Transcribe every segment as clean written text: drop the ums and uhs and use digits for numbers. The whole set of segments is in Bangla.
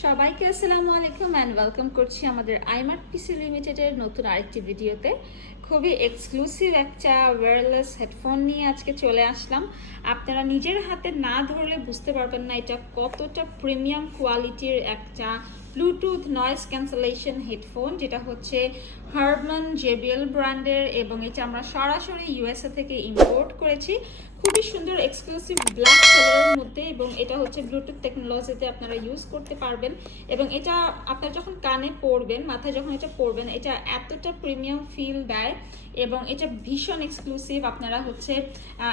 সবাইকে আসসালামু আলাইকুম এন্ড ওয়েলকাম করছি আমাদের iMart Pc Ltd এর নতুন আরেকটি ভিডিওতে। খুবই এক্সক্লুসিভ একটা ওয়্যারলেস হেডফোন নিয়ে আজকে চলে আসলাম। আপনারা নিজের হাতে না ধরলে বুঝতে পারবেন না এটা কতটা প্রিমিয়াম কোয়ালিটির একটা ব্লুটুথ নয়েজ ক্যান্সেলেশন হেডফোন, যেটা হচ্ছে হার্মান JBL ব্র্যান্ডের এবং এটা আমরা সরাসরি USA থেকে ইম্পোর্ট করেছি। খুবই সুন্দর এক্সক্লুসিভ ব্ল্যাক কালারের মধ্যে, এবং এটা হচ্ছে ব্লুটুথ টেকনোলজিতে আপনারা ইউজ করতে পারবেন। এবং এটা আপনারা যখন কানে পরবেন, মাথায় যখন এটা পরবেন, এটা এতটা প্রিমিয়াম ফিল দেয় এবং এটা ভীষণ এক্সক্লুসিভ। আপনারা হচ্ছে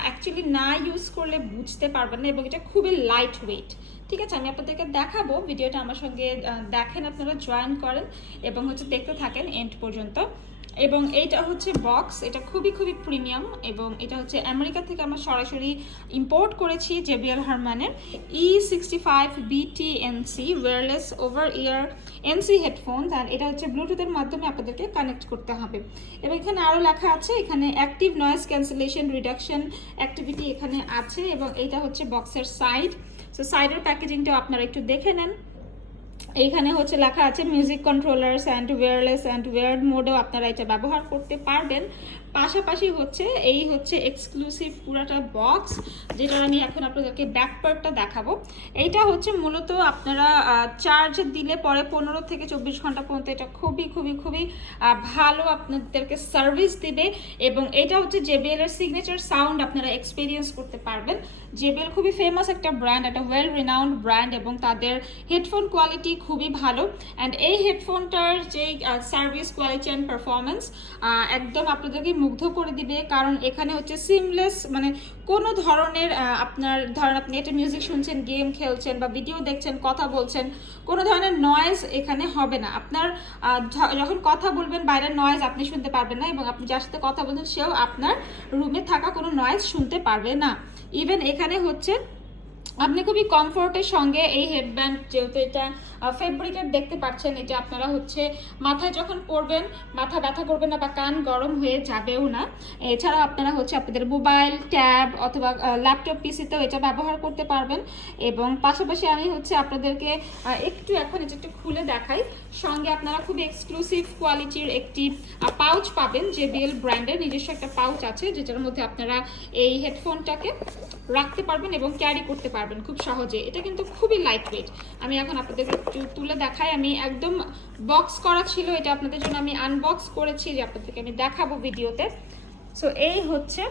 অ্যাকচুয়ালি না ইউজ করলে বুঝতে পারবেন না, এবং এটা খুবই লাইট ওয়েট। ঠিক আছে, আমি আপনাদেরকে দেখাবো, ভিডিওটা আমার সঙ্গে দেখেন, আপনারা জয়েন করেন এবং হচ্ছে দেখতে থাকেন এন্ড পর্যন্ত। এবং এইটা হচ্ছে বক্স, এটা খুবই প্রিমিয়াম, এবং এটা হচ্ছে আমেরিকা থেকে আমরা সরাসরি ইম্পোর্ট করেছি JBL হারমানের E65BTNC ওয়্যারলেস ওভার ইয়ার NC হেডফোনস। আর এটা হচ্ছে ব্লুটুথের মাধ্যমে আপনাদেরকে কানেক্ট করতে হবে। এবং এখানে আরও লেখা আছে, এখানে active noise cancellation reduction activity এখানে আছে। এবং এইটা হচ্ছে বক্সের সাইড। সো সাইডের প্যাকেজিংটাও আপনারা একটু দেখে নেন। এইখানে হচ্ছে লেখা আছে music controllers and wireless and wired মোডেও আপনারা এটা ব্যবহার করতে পারবেন। পাশাপাশি হচ্ছে এই হচ্ছে এক্সক্লুসিভ পুরাটা বক্স, যেটা আমি এখন আপনাদেরকে ব্যাক পার্টটা দেখাবো। এইটা হচ্ছে মূলত আপনারা চার্জ দিলে পরে 15 থেকে 24 ঘন্টা পর্যন্ত এটা খুবই ভালো আপনাদেরকে সার্ভিস দিবে। এবং এটা হচ্ছে JBL এর সিগনেচার সাউন্ড আপনারা এক্সপিরিয়েন্স করতে পারবেন। JBL খুবই ফেমাস একটা ব্র্যান্ড, একটা ওয়েল রিনাউন্ড ব্র্যান্ড, এবং তাদের হেডফোন কোয়ালিটি খুবই ভালো। অ্যান্ড এই হেডফোনটার যে সার্ভিস কোয়ালিটি অ্যান্ড পারফরমেন্স একদম আপনাদেরকে মুগ্ধ করে দিবে। কারণ এখানে হচ্ছে সিমলেস, মানে কোনো ধরনের আপনার ধরেন আপনি একটা মিউজিক শুনছেন, গেম খেলছেন বা ভিডিও দেখছেন, কথা বলছেন, কোনো ধরনের নয়েজ এখানে হবে না। আপনার যখন কথা বলবেন বাইরের নয়েজ আপনি শুনতে পারবেন না, এবং আপনি যার সাথে কথা বলছেন সেও আপনার রুমে থাকা কোনো নয়েজ শুনতে পারবে না। ইভেন এখানে হচ্ছে আপনি খুবই কমফোর্টের সঙ্গে এই হেডব্যান্ড, যেহেতু এটা ফেব্রিকের দেখতে পাচ্ছেন, এটা আপনারা হচ্ছে মাথায় যখন পরবেন মাথা ব্যথা করবে না বা কান গরম হয়ে যাবেও না। এছাড়াও আপনারা হচ্ছে আপনাদের মোবাইল, ট্যাব অথবা ল্যাপটপ পিসিতেও এটা ব্যবহার করতে পারবেন। এবং পাশাপাশি আমি হচ্ছে আপনাদেরকে এখন এটা একটু খুলে দেখাই। সঙ্গে আপনারা খুবই এক্সক্লুসিভ কোয়ালিটির একটি পাউচ পাবেন। JBL ব্র্যান্ডের নিজস্ব একটা পাউচ আছে, যেটার মধ্যে আপনারা এই হেডফোনটাকে রাখতে পারবেন এবং ক্যারি করতে পারবেন খুব সহজে। এটা কিন্তু খুবই লাইট ওয়েট। আমি এখন আপনাদেরকে তুলে দেখাই। আমি একদম বক্স করা ছিল, এটা আপনাদের জন্য আমি আনবক্স করেছি, যে আপনাদেরকে আমি দেখাবো ভিডিওতে। সো এই হচ্ছে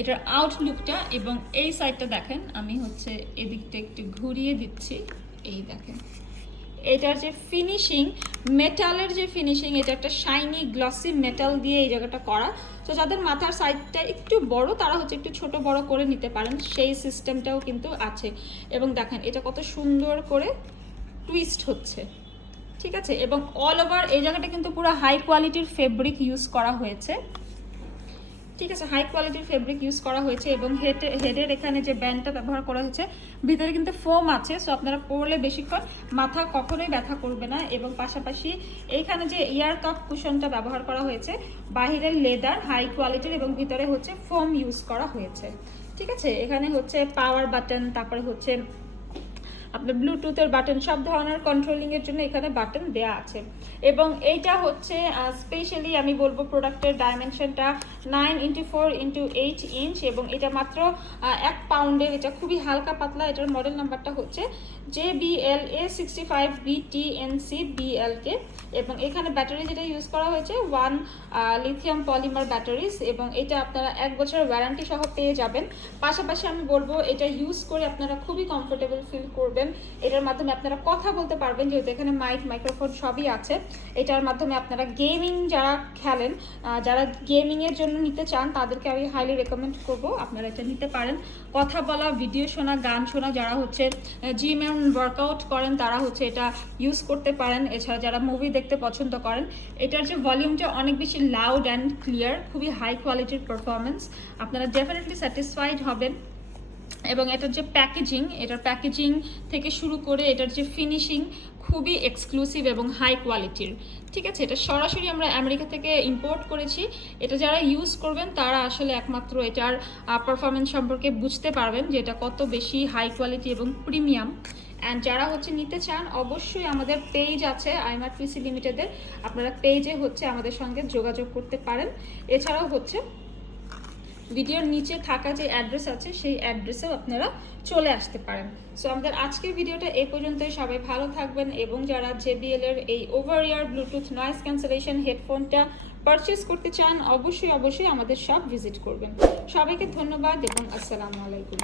এটার আউটলুকটা, এবং এই সাইডটা দেখেন, আমি হচ্ছে এদিকটা একটু ঘুরিয়ে দিচ্ছি। এই দেখেন এটার যে ফিনিশিং, মেটালের যে ফিনিশিং, এটা একটা শাইনি গ্লসি মেটাল দিয়ে এই জায়গাটা করা। তো যাদের মাথার সাইডটা একটু বড়, তারা হচ্ছে একটু ছোট বড় করে নিতে পারেন, সেই সিস্টেমটাও কিন্তু আছে। এবং দেখেন এটা কত সুন্দর করে টুইস্ট হচ্ছে, ঠিক আছে। এবং অল ওভার এই জায়গাটা কিন্তু পুরো হাই কোয়ালিটির ফেব্রিক ইউজ করা হয়েছে, ঠিক আছে, হাই কোয়ালিটির ফেব্রিক ইউজ করা হয়েছে। এবং হেডের এখানে যে ব্যান্ডটা ব্যবহার করা হয়েছে, ভিতরে কিন্তু ফোম আছে, সো আপনারা পরলে বেশিক্ষণ মাথা কখনোই ব্যথা করবে না। এবং পাশাপাশি এইখানে যে ইয়ার কাপ কুশনটা ব্যবহার করা হয়েছে, বাহিরের লেদার হাই কোয়ালিটির এবং ভিতরে হচ্ছে ফোম ইউজ করা হয়েছে, ঠিক আছে। এখানে হচ্ছে পাওয়ার বাটন, তারপরে হচ্ছে আপনার ব্লুটুথের বাটন, সব ধরনের কন্ট্রোলিংয়ের জন্য এখানে বাটন দেয়া আছে। এবং এইটা হচ্ছে স্পেশালি আমি বলবো প্রোডাক্টের ডাইমেনশনটা 9x4x8 ইঞ্চ, এবং এটা মাত্র 1 পাউন্ডের। এটা খুবই হালকা পাতলা। এটার মডেল নাম্বারটা হচ্ছে JBL E65BTNC BLK। এবং এখানে ব্যাটারি যেটা ইউজ করা হয়েছে 1 লিথিয়াম পলিমার ব্যাটারিজ, এবং এটা আপনারা 1 বছরের ওয়ারেন্টি সহ পেয়ে যাবেন। পাশাপাশি আমি বলবো এটা ইউজ করে আপনারা খুবই কমফোর্টেবল ফিল করবেন। এটার মাধ্যমে আপনারা কথা বলতে পারবেন, যেহেতু এখানে মাইক্রোফোন সবই আছে। এটার মাধ্যমে আপনারা গেমিং যারা খেলেন, যারা গেমিং এর জন্য নিতে চান, তাদেরকে আমি হাইলি রেকমেন্ড করব আপনারা এটা নিতে পারেন। কথা বলা, ভিডিও শোনা, গান শোনা, যারা হচ্ছে জিম এন্ড ওয়ার্কআউট করেন তারা হচ্ছে এটা ইউজ করতে পারেন। এছাড়া যারা মুভি দেখতে পছন্দ করেন, এটার যে ভলিউমটা অনেক বেশি লাউড অ্যান্ড ক্লিয়ার, খুবই হাই কোয়ালিটির পারফরমেন্স, আপনারা ডেফিনেটলি স্যাটিসফাইড হবেন। এবং এটার যে প্যাকেজিং, এটার প্যাকেজিং থেকে শুরু করে এটার যে ফিনিশিং খুবই এক্সক্লুসিভ এবং হাই কোয়ালিটির, ঠিক আছে। এটা সরাসরি আমরা আমেরিকা থেকে ইম্পোর্ট করেছি। এটা যারা ইউজ করবেন তারা আসলে একমাত্র এটার পারফরমেন্স সম্পর্কে বুঝতে পারবেন যে এটা কত বেশি হাই কোয়ালিটি এবং প্রিমিয়াম। অ্যান্ড যারা হচ্ছে নিতে চান অবশ্যই আমাদের পেজ আছে iMart Pc লিমিটেডের, আপনারা পেজে হচ্ছে আমাদের সঙ্গে যোগাযোগ করতে পারেন। এছাড়াও হচ্ছে ভিডিওর নিচে থাকা যে অ্যাড্রেস আছে সেই অ্যাড্রেসেও আপনারা চলে আসতে পারেন। সো আমাদের আজকের ভিডিওটা এই পর্যন্তই। সবাই ভালো থাকবেন এবং যারা JBL এর এই ওভার ইয়ার ব্লুটুথ নয়েজ ক্যান্সেলেশন হেডফোনটা পারচেস করতে চান অবশ্যই আমাদের শপ ভিজিট করবেন। সবাইকে ধন্যবাদ এবং আসসালামু আলাইকুম।